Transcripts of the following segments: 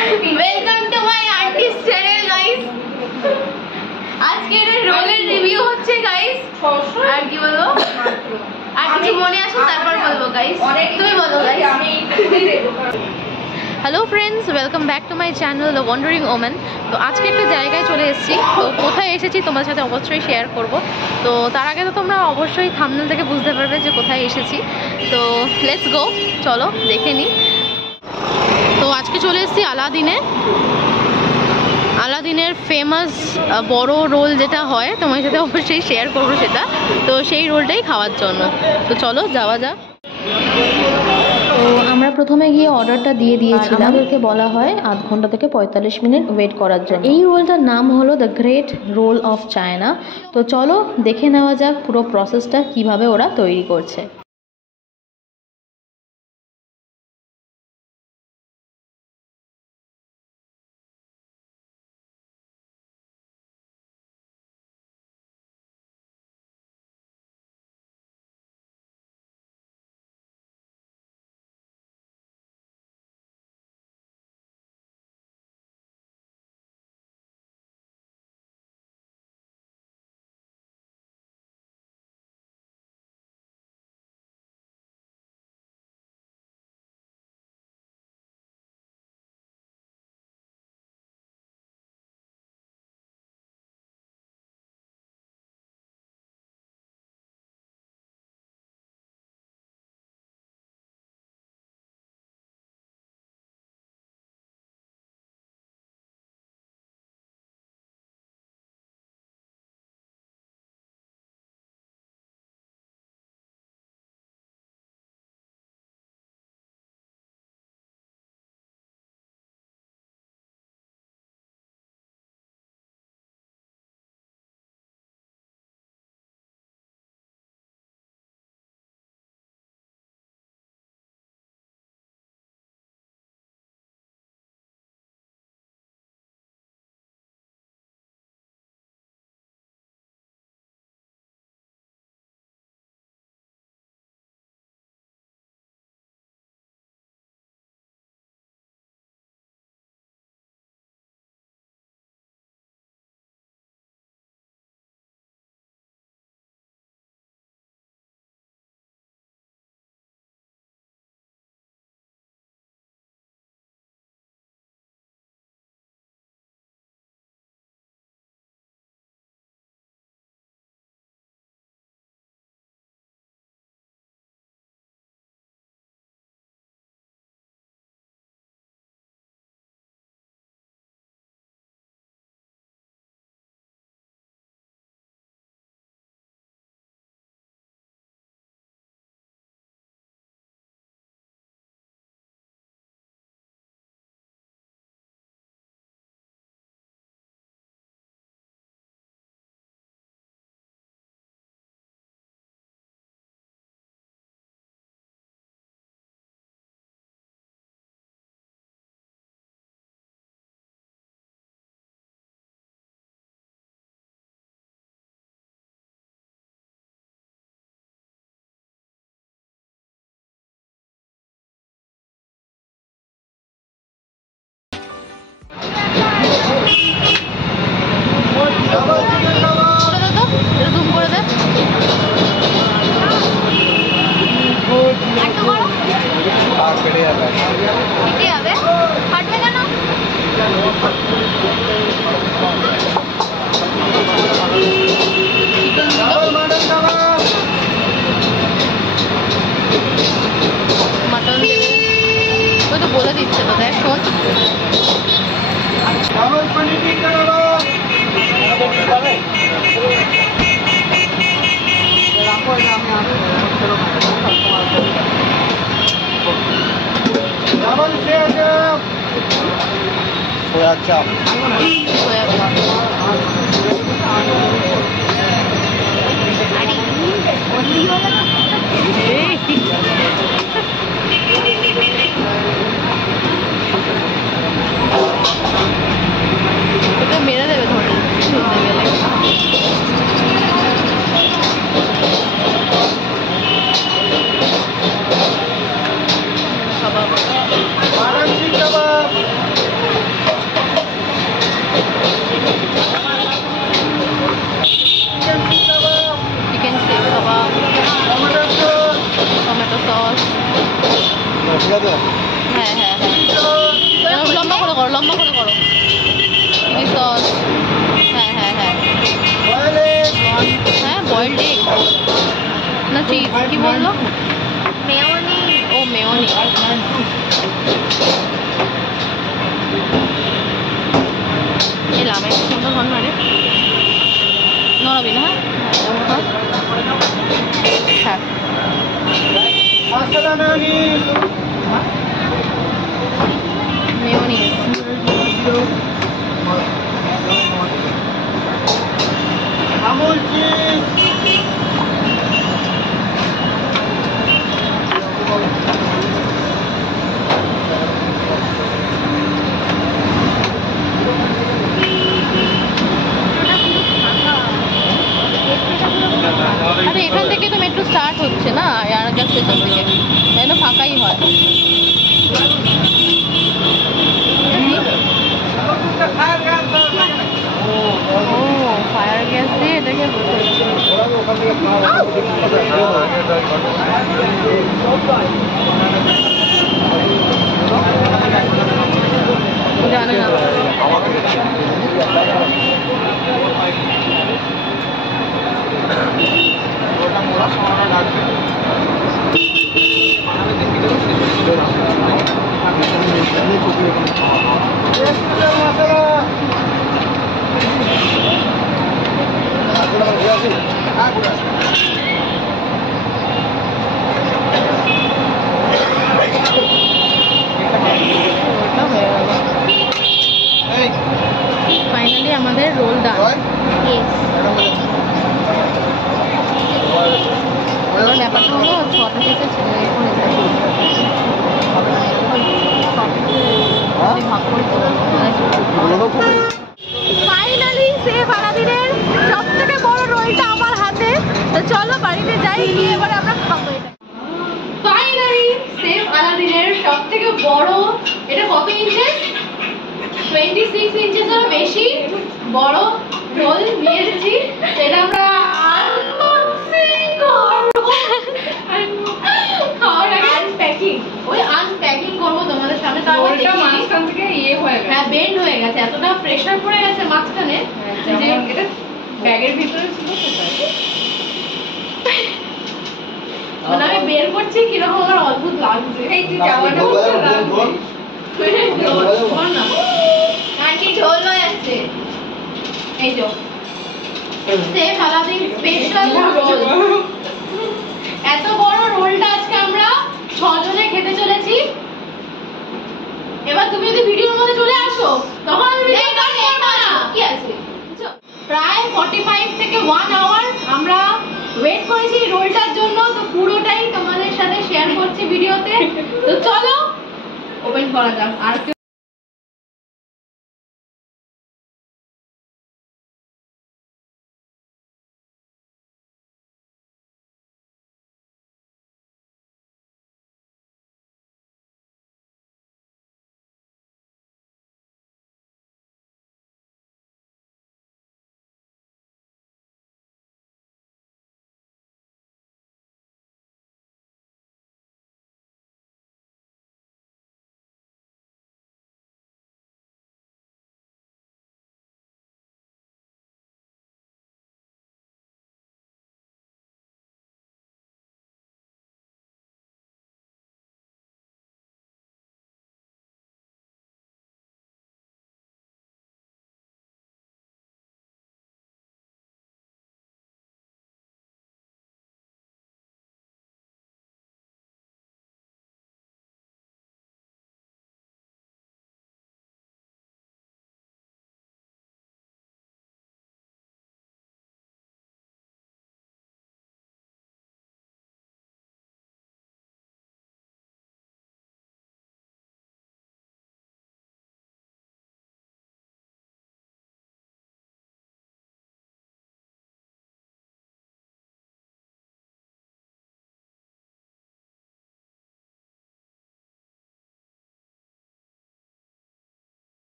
Welcome to my aunty's channel guys. আজকে এর রোলের রিভিউ হচ্ছে গাইস। আর কি বলবো, আর কিছু মনে আসে তারপর বলবো গাইস। তুমি বলো guys. Hello friends, welcome back to my channel the wandering woman. তো আজকে একটা জায়গায় চলে এসেছি। তো কোথায় এসেছি তোমাদের সাথে অবশ্যই শেয়ার করব। তো তার আগে তো তোমরা অবশ্যই থাম্বনেল থেকে বুঝতে পারবে যে কোথায় এসেছি। তো লেটস গো, চলো দেখে নিই। তো আজকে চলে এসেছি আলাদিনে। আলাদিনের ফেমাস বড় রোল যেটা হয় তোমার সাথে অবশ্যই শেয়ার করবো সেটা। তো সেই রোলটাই খাওয়ার জন্য। তো চলো যাওয়া যাক। তো আমরা প্রথমে গিয়ে অর্ডারটা দিয়ে দিয়েছিলাম। আমাদেরকে বলা হয় আধ ঘন্টা থেকে 45 মিনিট ওয়েট করার জন্য। এই রোলটার নাম হলো the great roll of China. তো চলো দেখে নেওয়া যাক পুরো প্রসেসটা কিভাবে ওরা তৈরি করছে। মটন দেবে ওই তো বলে দিচ্ছে তো, দেখ শোন। सोया चाप মেরে দেবে ধরে শুনতে গেলে। कबाब হ্যাঁ হ্যাঁ হ্যাঁ, এরকম লম্বা করে করো, লম্বা করে করো। চিলি সস, হ্যাঁ হ্যাঁ হ্যাঁ হ্যাঁ, বয়েলড এগ না চিজ, কি বললো? মেয়োনি। ও মেয়োনি। এলাম একটু সুন্দর হন মানে নড়াবি না, হ্যাঁ মেয়োনি। আরে এখান থেকে তো মেট্রো স্টার্ট হচ্ছে না, আরামবাগ স্টেশন থেকে, তাই না? ফাঁকাই হয়। ও ফায়ার গ্যাস দিয়ে এটাকে জানে না। ফাইনালি আমাদের রোল ডান। এবার ব্যাপারটা হলো 6টা থেকে ফাইনালি সেফ আলাদিনের সব থেকে বড় রোলটা আমার হাতে। তো চলো বাড়িতে যাই, গিয়ে এবার আমরা খাবো এটা। ফাইনালি সেফ আলাদিনের সব থেকে বড়, এটা কত ইঞ্চের? 26 ইঞ্চেসেরও বেশি বড় রোল নিয়ে এসেছি। সেটা আমরা আনবক্সিং করব। খাওয়ার আগে আনপ্যাকিং, ওই আনপ্যাকিং করবো তোমাদের সামনে। তার ওইটা মাঝখান থেকে ইয়ে হয়ে গেছে, হ্যাঁ বেন্ড হয়ে গেছে, এতটা প্রেসার পড়ে গেছে মাঝখানে যে এটা ব্যাগের ভিতরে ছিল সেটাই। মানে আমি বের করছি কিরকম আমার অদ্ভুত লাগছে। এই তুই জামাটা পরে লাগবে না, আন্টি ঝোল হয়ে যাচ্ছে। এই যে সেফ আলাদিন স্পেশাল রোল, এত বড় রোলটা আজকে আমরা 6 জনে খেতে চলেছি। এবার তুমি যদি ভিডিওর মধ্যে চলে আসো তখন আমি ভিডিও করব না, কি আছে? প্রায় 45 থেকে 1 আওয়ার আমরা ওয়েট করেছি রোলটার জন্য। তো পুরোটাই তোমাদের সাথে শেয়ার করছি ভিডিওতে। তো চলো ওপেন করা যাক। আর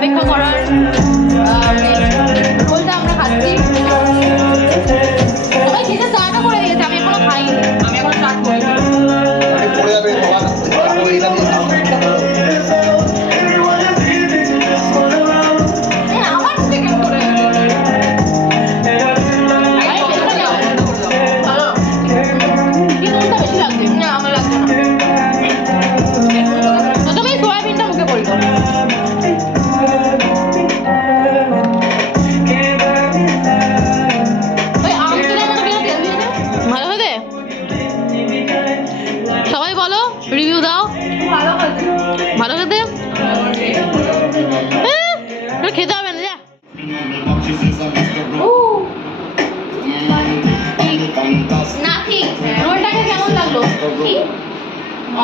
অপেক্ষা করার রোলটা আমরা খাচ্ছি। সবাই খেতে স্টার্টও করে দিয়েছে, আমি এখনো খাইনি, আমি এখনো স্টার্ট করিনি। খেতে হবে না, যা। রোলটাকে কেমন লাগলো?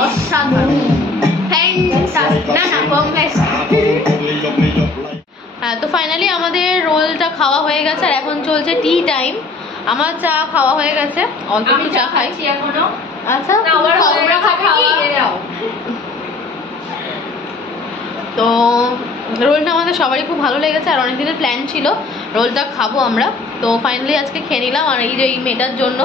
অসাধারণ। হ্যাঁ, তো ফাইনালি আমাদের রোলটা খাওয়া হয়ে গেছে আর এখন চলছে টি টাইম। আমার চা খাওয়া হয়ে গেছে, অল্প একটু চা খাইছি এখনো। আচ্ছা, তো রোলটা আমাদের সবারই খুব ভালো লেগেছে আর অনেক দিনের প্ল্যান ছিল রোলটা খাবো আমরা। তো ফাইনালি আজকে খেয়ে নিলাম। আর এই যে এই মেয়েটার জন্য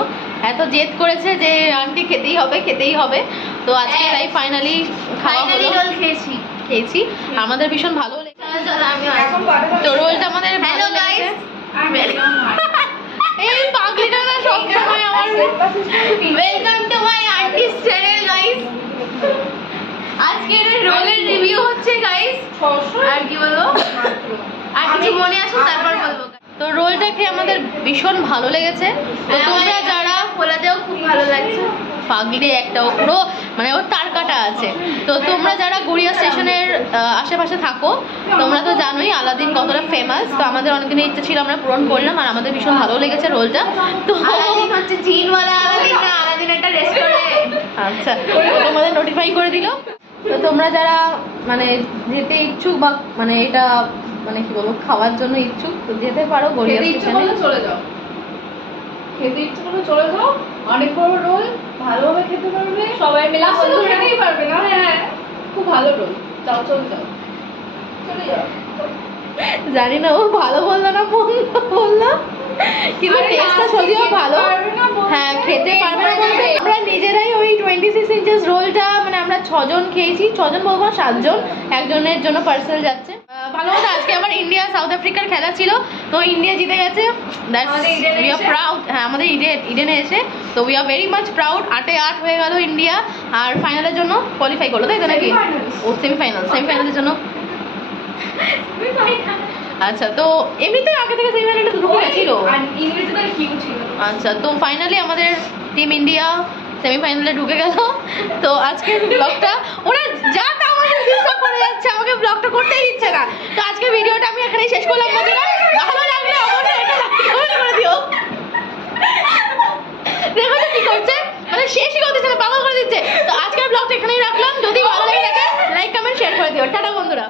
এত জেদ করেছে যে আন্টি খেতেই হবে খেতেই হবে, তো আজকে তাই ফাইনালি খাওয়া হলো। রোল খেয়েছি, আমাদের ভীষণ ভালো লেগেছে। তো রোলটা আমাদের ভালো লেগেছে। এই পাগলিটা না সব সময় আমার welcome to my aunty's channel guys. আজকের রোলের রিভিউ হচ্ছে গাইস, আর কি বলবো, আর কিছু মনে আসে তারপর বলবো। তো রোলটা খেয়ে আমাদের ভীষণ ভালো লেগেছে। তো তোমরা যারা ফোলাতেও খুব ভালো লাগছে, পাগলি একটাও পুরো মানে ওর তার কাটা আছে। তো তোমরা যারা গড়িয়া স্টেশনের আশেপাশে থাকো তোমরা তো জানোই আলাদিন কতটা ফেমাস। তো আমাদের অনেকদিনের ইচ্ছা ছিল, আমরা পূরণ করলাম আর আমাদের ভীষণ ভালো লেগেছে রোলটা। তো আলাদিন হচ্ছে চীনওয়ালা আলাদিন না, আলাদিন একটা রেস্টুরেন্ট। আচ্ছা, তোমাদের নোটিফাই করে দিল। তো তোমরা যারা মানে যেতে ইচ্ছুক বা মানে এটা মানে কি বলবো খাওয়ার জন্য ইচ্ছুক তো যেতে পারো গড়িয়া স্টেশনে, চলে যাও। খেতে ইচ্ছে করলে চলে যাও, অনেক বড় রোল, ভালোভাবে খেতে পারবে, সবাই মিলে খেতেই পারবে না। হ্যাঁ, খুব ভালো রোল, যাও চলে যাও, চলে যাও। জানি না ও ভালো বললো না বললো, কিন্তু টেস্টটা যদিও ভালো। হ্যাঁ, খেতে পারবে না বলতে আমরা নিজেরাই ওই 26 ইঞ্চেস রোলটা মানে আমরা 6 জন খেয়েছি, 6 জন বলবো 7 জন, একজনের জন্য পার্সেল যাচ্ছে। ভালো কথা আজকে আবার ইন্ডিয়া সাউথ আফ্রিকার খেলা ছিল, তো ইন্ডিয়া জিতে গেছে। We are proud. হ্যাঁ, আমাদের ইডেনে এসে, তো we are very much proud. 8-8 হয়ে গেল ইন্ডিয়া আর ফাইনালের জন্য কোয়ালিফাই করলো, তাই তো নাকি? ও সেমিফাইনালের জন্য। আচ্ছা, তো এমনিতে আগে থেকে সেমিফাইনালটা ঢুকে গেছিল। আচ্ছা, তো ফাইনালি আমাদের টিম ইন্ডিয়া সেমিফাইনালে ঢুকে গেল। তো আজকের ব্লগটা ওরা যা তা আমাকে ডিস্টার্ব করে যাচ্ছে, আমাকে ব্লগটা করতেই দিচ্ছে না। তো আজকের ভিডিওটা আমি এখানেই শেষ করলাম। বন্ধুরা ভালো লাগলে অবশ্যই একটা লাইক করে দিও। দেখো তো কি করছে, মানে শেষই করতেছে না, পাগল করে দিচ্ছে। তো আজকের ব্লগটা এখানেই রাখলাম। যদি ভালো লাগে লাইক কমেন্ট শেয়ার করে দিও। টাটা বন্ধুরা।